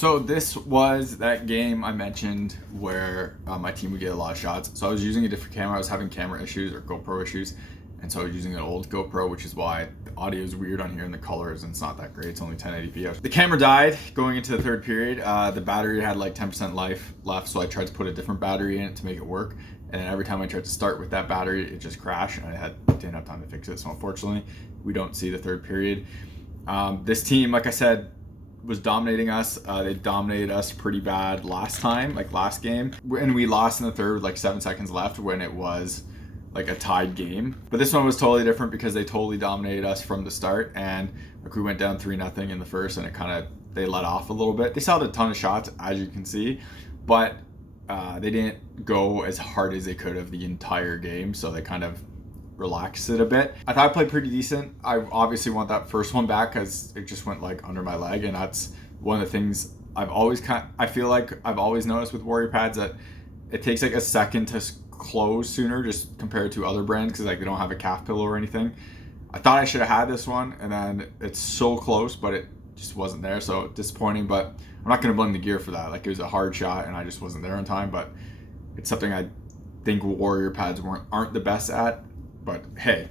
So this was that game I mentioned where my team would get a lot of shots. So I was using a different camera. I was having camera issues or GoPro issues. And so I was using an old GoPro, which is why the audio is weird on here and the colors, and it's not that great. It's only 1080p. The camera died going into the third period. The battery had like 10% life left, so I tried to put a different battery in it to make it work. And then every time I tried to start with that battery, it just crashed, and I didn't have time to fix it. So unfortunately, we don't see the third period. This team, like I said, was dominating us. They dominated us pretty bad last time, like last game. And we lost in the third with like 7 seconds left when it was like a tied game. But this one was totally different because they totally dominated us from the start. And like we went down 3-0 in the first, and they let off a little bit. They still had a ton of shots, as you can see, but they didn't go as hard as they could have the entire game. So they kind of relax it a bit. I thought I played pretty decent. I obviously want that first one back because it just went like under my leg, and that's one of the things I feel like I've always noticed with Warrior pads, that it takes like a second to close sooner just compared to other brands because like they don't have a calf pillow or anything. I thought I should have had this one, and then it's so close, but it just wasn't there. So disappointing, but I'm not going to blame the gear for that. Like it was a hard shot and I just wasn't there in time, but it's something I think Warrior pads aren't the best at. But hey,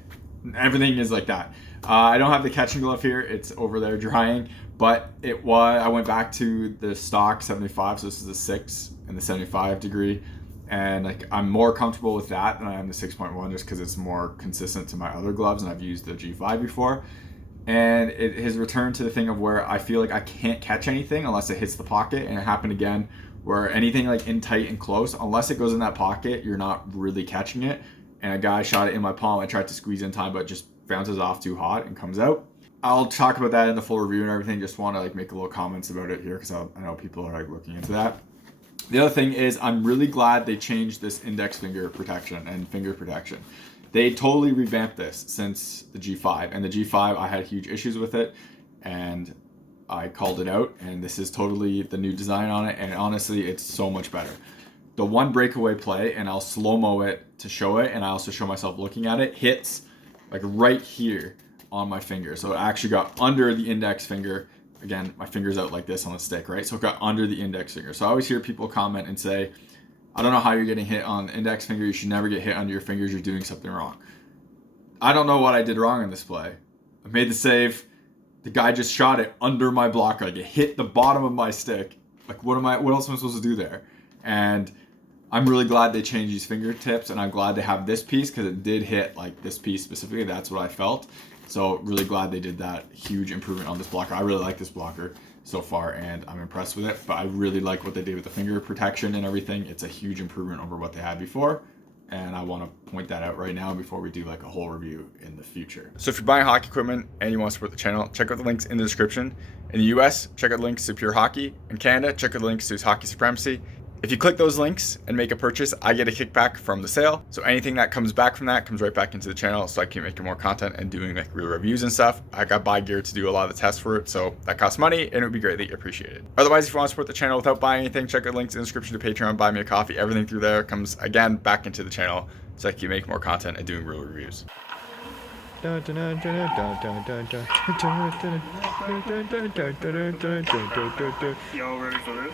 everything is like that. I don't have the catching glove here. It's over there drying. But I went back to the stock 75. So this is a 6 in the 75 degree. And like I'm more comfortable with that than I am the 6.1 just because it's more consistent to my other gloves. And I've used the G5 before. And it has returned to the thing of where I feel like I can't catch anything unless it hits the pocket. And it happened again where anything like in tight and close, unless it goes in that pocket, you're not really catching it. And a guy shot it in my palm. I tried to squeeze in time, but it just bounces off too hot and comes out. I'll talk about that in the full review and everything. Just want to like make a little comments about it here because I know people are like looking into that. The other thing is I'm really glad they changed this index finger protection and finger protection. They totally revamped this since the G5, and the G5 I had huge issues with it, and I called it out, and this is totally the new design on it, and honestly it's so much better. The one breakaway play, and I'll slow-mo it to show it, and I also show myself looking at it, hits like right here on my finger. So it actually got under the index finger. Again, my finger's out like this on the stick, right? So it got under the index finger. So I always hear people comment and say, I don't know how you're getting hit on the index finger. You should never get hit under your fingers. You're doing something wrong. I don't know what I did wrong in this play. I made the save. The guy just shot it under my block. Like it hit the bottom of my stick. Like what else am I supposed to do there? And I'm really glad they changed these fingertips, and I'm glad they have this piece because it did hit like this piece specifically. That's what I felt. So really glad they did that. Huge improvement on this blocker. I really like this blocker so far, and I'm impressed with it. But I really like what they did with the finger protection and everything. It's a huge improvement over what they had before. And I want to point that out right now before we do like a whole review in the future. So if you're buying hockey equipment and you want to support the channel, check out the links in the description. In the US, check out the links to Pure Hockey. In Canada, check out the links to Hockey Supremacy. If you click those links and make a purchase, I get a kickback from the sale. So anything that comes back from that comes right back into the channel, so I keep making more content and doing like real reviews and stuff. I got buy gear to do a lot of the tests for it, so that costs money and it would be greatly appreciated. Otherwise, if you want to support the channel without buying anything, check out links in the description to Patreon, buy me a coffee. Everything through there comes again back into the channel, so I keep making more content and doing real reviews. Y'all ready for this?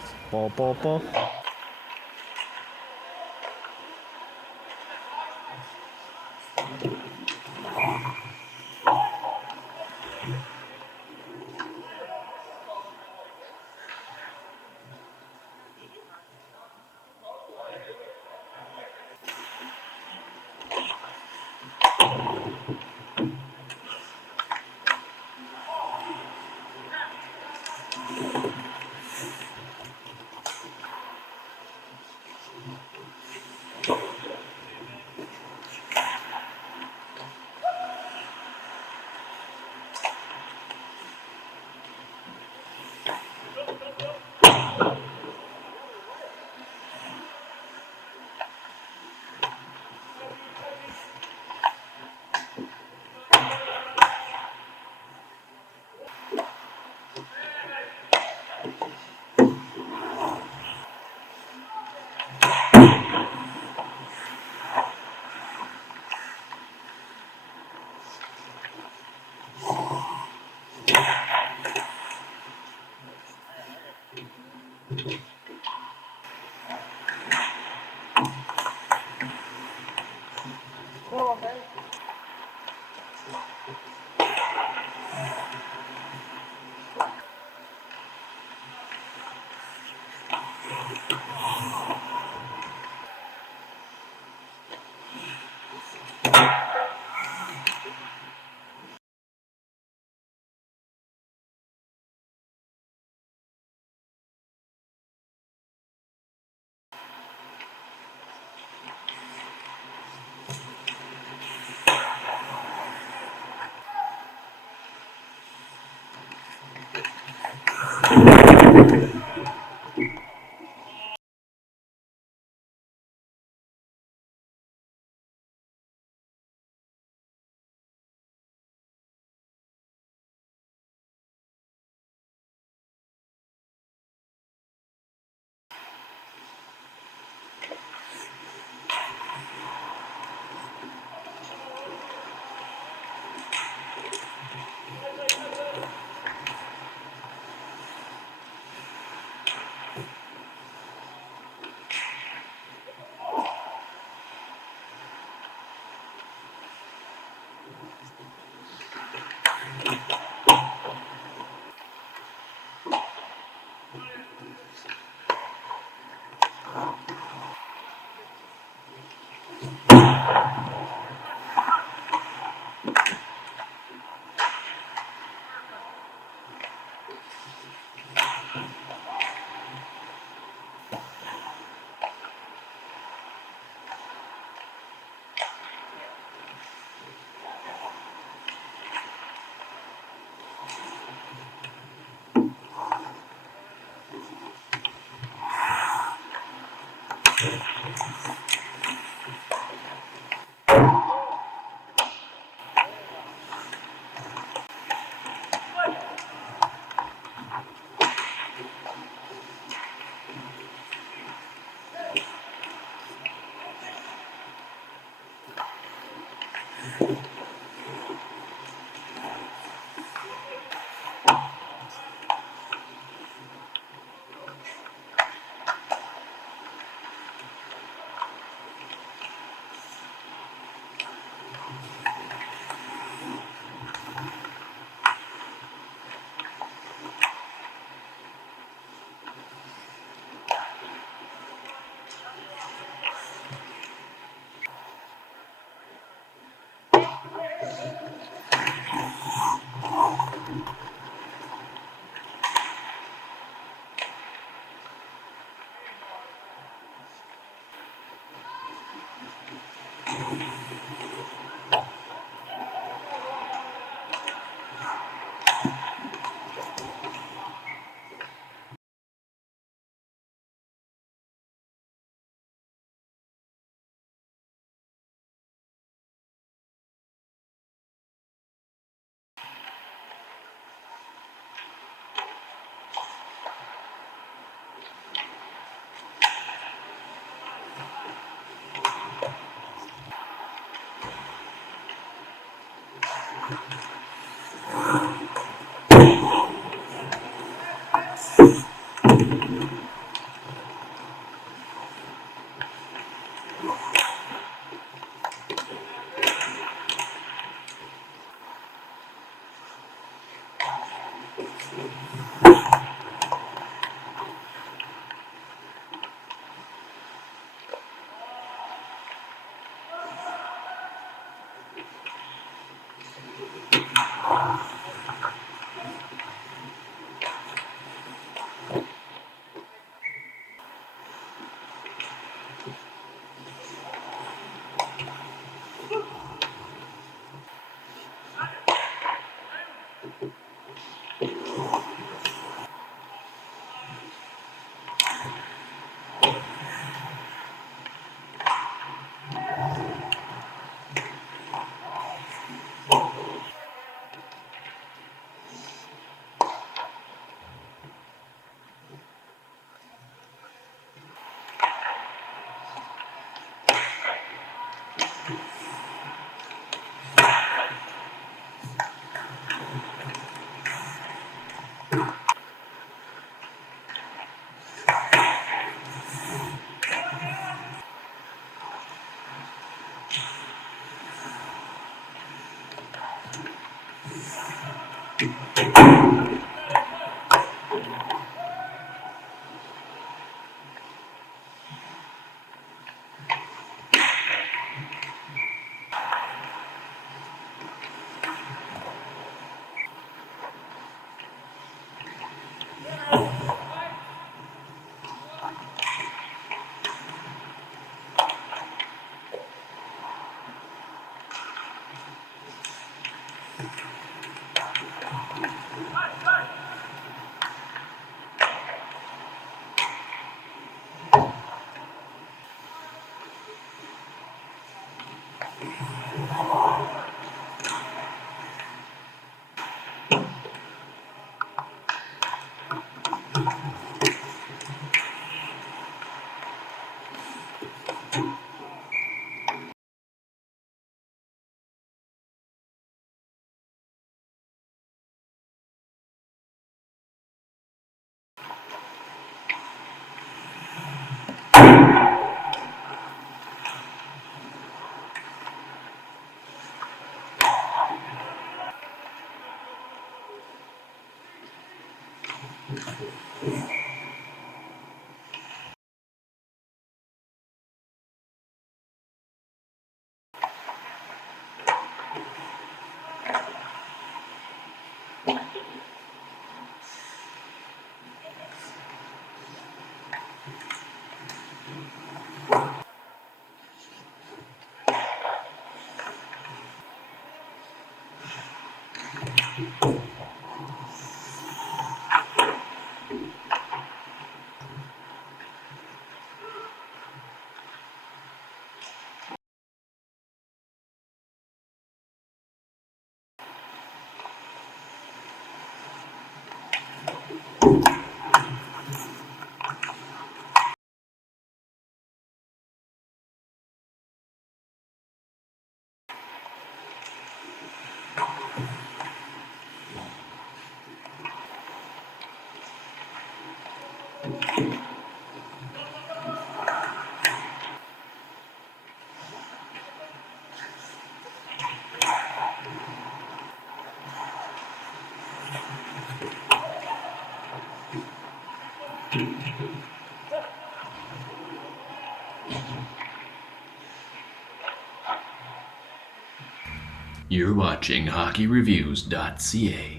You're watching HockeyReviews.ca.